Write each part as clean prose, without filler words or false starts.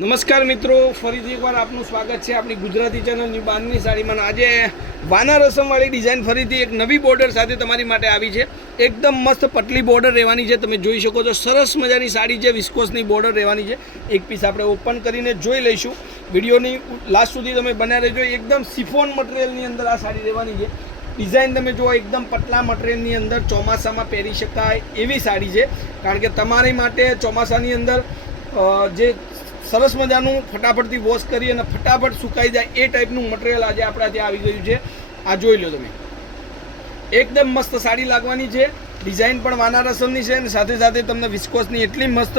નમસ્કાર મિત્રો, ફરીથી એકવાર આપનું સ્વાગત છે આપણી ગુજરાતી ચેનલની બારની સાડીમાં. આજે વાના રસમવાળી ડિઝાઇન ફરીથી એક નવી બોર્ડર સાથે તમારી માટે આવી છે. એકદમ મસ્ત પટલી બોર્ડર રહેવાની છે. તમે જોઈ શકો છો, સરસ મજાની સાડી છે, વિસ્કોસની બોર્ડર રહેવાની છે. એક પીસ આપણે ઓપન કરીને જોઈ લઈશું. વિડીયોની લાસ્ટ સુધી તમે બન્યા રહેજો. એકદમ સિફોન મટીરિયલની અંદર આ સાડી રહેવાની છે. ડિઝાઇન તમે જુઓ, એકદમ પતલા મટીરિયલની અંદર ચોમાસામાં પહેરી શકાય એવી સાડી છે. કારણ કે તમારી માટે ચોમાસાની અંદર જે સરસ મજાનું ફટાફટથી વોશ કરી અને ફટાફટ સુકાઈ જાય એ ટાઈપનું મટીરિયલ આજે આપણા ત્યાં આવી ગયું છે. આ જોઈ લો તમે, એકદમ મસ્ત સાડી લાગવાની છે. ડિઝાઇન પણ વાના રસમની છે અને સાથે સાથે તમને વિસ્કોસની એટલી મસ્ત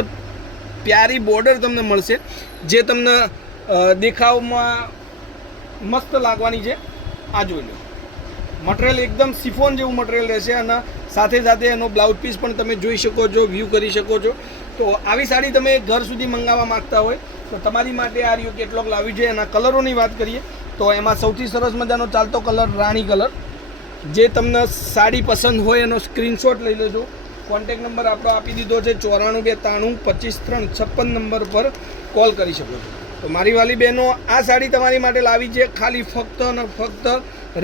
પ્યારી બોર્ડર તમને મળશે જે તમને દેખાવમાં મસ્ત લાગવાની છે. આ જોઈ લો, મટીરિયલ એકદમ સિફોન જેવું મટીરિયલ રહેશે અને સાથે સાથે એનો બ્લાઉઝ પીસ પણ તમે જોઈ શકો છો, વ્યૂ કરી શકો છો. તો આવી સાડી તમે ઘર સુધી મંગાવવા માગતા હોય તો તમારી માટે આ રહ્યો કેટલોક લાવ્યું છે. એના કલરોની વાત કરીએ તો એમાં સૌથી સરસ મજાનો ચાલતો કલર રાણી કલર. જે તમને સાડી પસંદ હોય એનો સ્ક્રીનશોટ લઈ લેજો. કોન્ટેક નંબર આપણો આપી દીધો છે 9423355356 નંબર પર કોલ કરી શકો છો. તો મારી વાલી બહેનો, આ સાડી તમારી માટે લાવી છે. ખાલી ફક્ત અને ફક્ત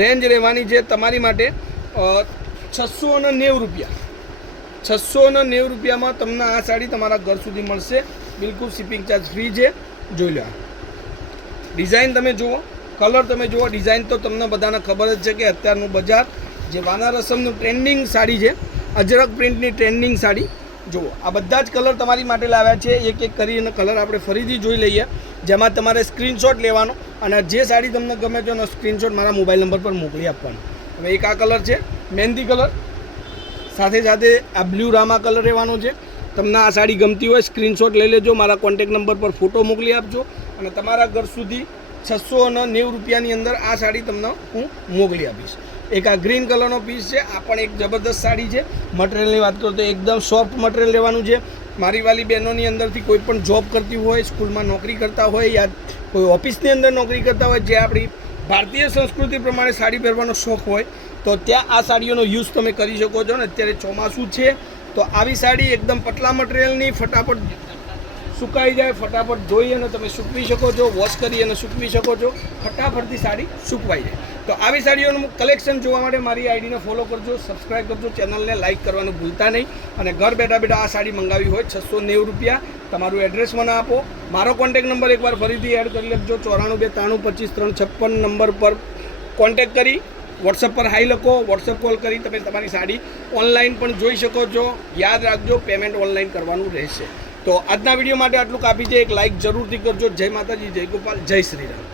રેન્જ રહેવાની છે તમારી માટે 690 રૂપિયા. 690 રૂપિયામાં તમને આ સાડી તમારા ઘર સુધી મળશે. બિલકુલ શિપિંગ ચાર્જ ફ્રી છે. જોઈ લો, ડિઝાઇન તમે જુઓ, કલર તમે જુઓ. ડિઝાઇન તો તમને બધાને ખબર જ છે કે અત્યારનું બજાર જે વાના રસમનું ટ્રેન્ડિંગ સાડી છે, અજરક પ્રિન્ટની ટ્રેન્ડિંગ સાડી જુઓ. આ બધા જ કલર તમારી માટે લાવ્યા છે. એક એક કરીને કલર આપણે ફરીથી જોઈ લઈએ, જેમાં તમારે સ્ક્રીનશોટ લેવાનો અને જે સાડી તમને ગમે છે એનો સ્ક્રીનશોટ મારા મોબાઈલ નંબર પર મોકલી આપવાનો. હવે એક આ કલર છે મહેંદી કલર, સાથે સાથે આ બ્લુ રામા કલર રહેવાનો છે. તમને આ સાડી ગમતી હોય સ્ક્રીનશોટ લઈ લેજો, મારા કોન્ટેક નંબર પર ફોટો મોકલી આપજો અને તમારા ઘર સુધી 690 રૂપિયાની અંદર આ સાડી તમને હું મોકલી આપીશ. એક આ ગ્રીન કલરનો પીસ છે. આ પણ એક જબરદસ્ત સાડી છે. મટીરિયલની વાત કરું તો એકદમ સોફ્ટ મટીરિયલ રહેવાનું છે. મારી વાલી બહેનોની અંદરથી કોઈ પણ જોબ કરતી હોય, સ્કૂલમાં નોકરી કરતા હોય યા કોઈ ઓફિસની અંદર નોકરી કરતા હોય, જે આપણી ભારતીય સંસ્કૃતિ પ્રમાણે સાડી પહેરવાનો શોખ હોય તો ત્યાં આ સાડીઓનો યુઝ તમે કરી શકો છો. ને અત્યારે ચોમાસું છે તો આવી સાડી એકદમ પતલા મટીરિયલની, ફટાફટ સુકાઈ જાય, ફટાફટ ધોઈ અને તમે સૂકવી શકો છો, વોશ કરી અને સૂકવી શકો છો. ફટાફટથી સાડી સૂકવાઈ જાય. તો આવી સાડીઓનું કલેક્શન જોવા માટે મારી આઈડીને ફોલો કરજો, સબસ્ક્રાઈબ કરજો, ચેનલને લાઇક કરવાનું ભૂલતા નહીં. અને ઘર બેઠા બેઠા આ સાડી મંગાવી હોય 690 રૂપિયા. તમારું એડ્રેસ મને આપો. મારો કોન્ટેક નંબર એકવાર ફરીથી એડ કરી લેજો. 9423355356 નંબર પર કોન્ટેક કરી વોટ્સઅપ પર હાઈ લખો. વોટ્સઅપ કોલ કરી તમે તમારી સાડી ઓનલાઈન પણ જોઈ શકો છો. યાદ રાખજો, પેમેન્ટ ઓનલાઈન કરવાનું રહેશે. તો આજના વિડીયો માટે આટલું કાપી છે. એક લાઇક જરૂરથી કરજો. જય માતાજી, જય ગોપાલ, જય શ્રી રામ.